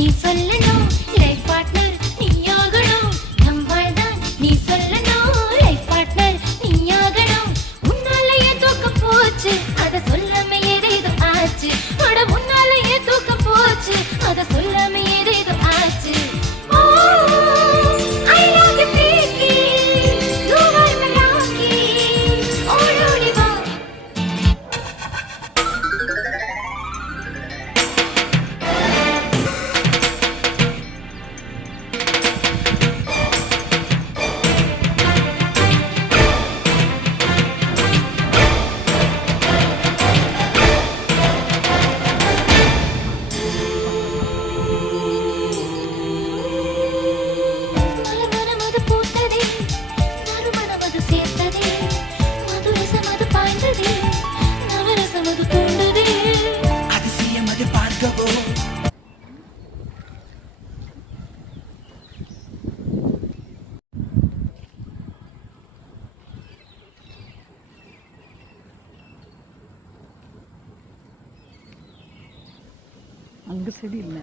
நீ சொல்லணும் life partner நீயாகணும் நம் வாழ்தான் நீ சொல்லணும் லைஃப் பார்ட்னர் நீயாகணும் உன்னாலேயே தூக்கம் போச்சு அத சொல்லாம ஏதேதோ ஆச்சு அட உன்னாலேயே தூக்கம் போச்சு அத சொல்லாம ஏதேதோ ஆச்சு I love you freaky you are my lucky ஓடோடி வா மலமனமது பூத்ததே நறுமணமது சேர்த்ததே மதுரசமது பாய்ந்ததே நவரசமது தூண்டதே அதிசயம் அது பார்க்கவோ அங்கே செடி இல்லை.